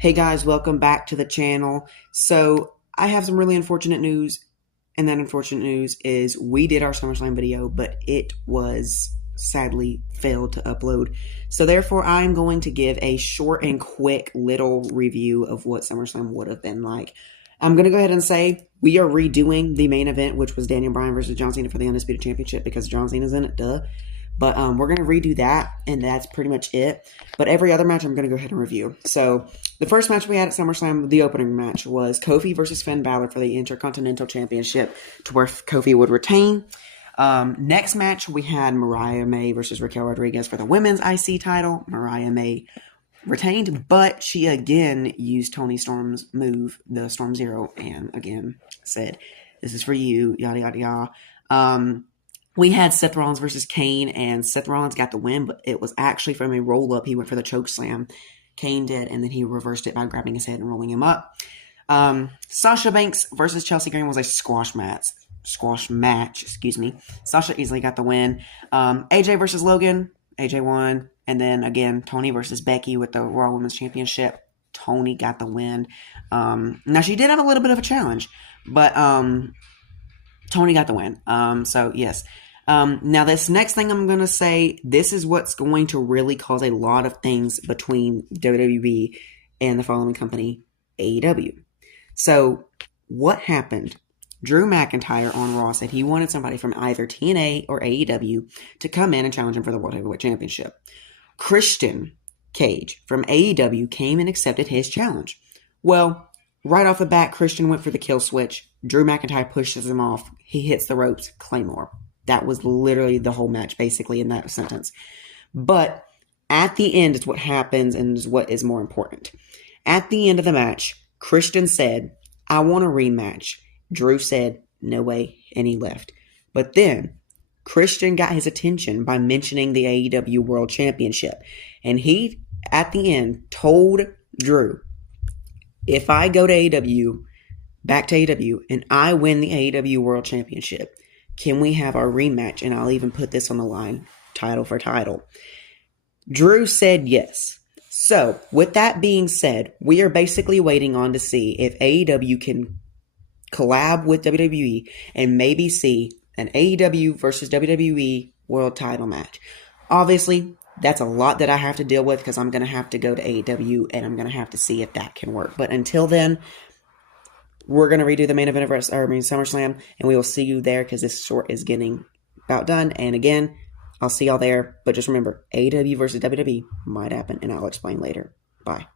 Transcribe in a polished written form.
Hey guys, welcome back to the channel. So I have some really unfortunate news, and that unfortunate news is we did our SummerSlam video, but it was sadly failed to upload. So therefore, I'm going to give a short and quick little review of what SummerSlam would have been like. I'm going to go ahead and say we are redoing the main event, which was Daniel Bryan versus John Cena for the Undisputed Championship because John Cena's in it, duh. But we're going to redo that, and that's pretty much it. But every other match I'm going to go ahead and review. So the first match we had at SummerSlam, the opening match, was Kofi versus Finn Balor for the Intercontinental Championship, to where Kofi would retain. Next match, we had Mariah May versus Raquel Rodriguez for the Women's IC title. Mariah May retained, but she again used Toni Storm's move, the Storm Zero, and again said, "This is for you," yada, yada, yada. We had Seth Rollins versus Kane, and Seth Rollins got the win, but it was actually from a roll-up. He went for the choke slam. Kane did, and then he reversed it by grabbing his head and rolling him up. Sasha Banks versus Chelsea Green was a squash match. Sasha easily got the win. AJ versus Logan. AJ won. And then, again, Toni versus Becky with the Raw Women's Championship. Toni got the win. Now, she did have a little bit of a challenge, but Toni got the win. So, yes. Now, this next thing I'm going to say, this is what's going to really cause a lot of things between WWE and the following company, AEW. So, what happened? Drew McIntyre on Raw said he wanted somebody from either TNA or AEW to come in and challenge him for the World Heavyweight Championship. Christian Cage from AEW came and accepted his challenge. Well, right off the bat, Christian went for the kill switch. Drew McIntyre pushes him off. He hits the ropes. Claymore. That was literally the whole match, basically, in that sentence. But at the end is what happens and is what is more important. At the end of the match, Christian said, "I want a rematch." Drew said, "No way," and he left. But then, Christian got his attention by mentioning the AEW World Championship. And he, at the end, told Drew, "If I go to AEW, back to AEW, and I win the AEW World Championship, can we have our rematch? And I'll even put this on the line, title for title." Drew said yes. So, with that being said, we are basically waiting on to see if AEW can collab with WWE and maybe see an AEW versus WWE World title match. Obviously, that's a lot that I have to deal with because I'm going to have to go to AEW and I'm going to have to see if that can work. But until then, we're going to redo the main event of SummerSlam, and we will see you there because this short is getting about done. And again, I'll see y'all there. But just remember, AEW versus WWE might happen, and I'll explain later. Bye.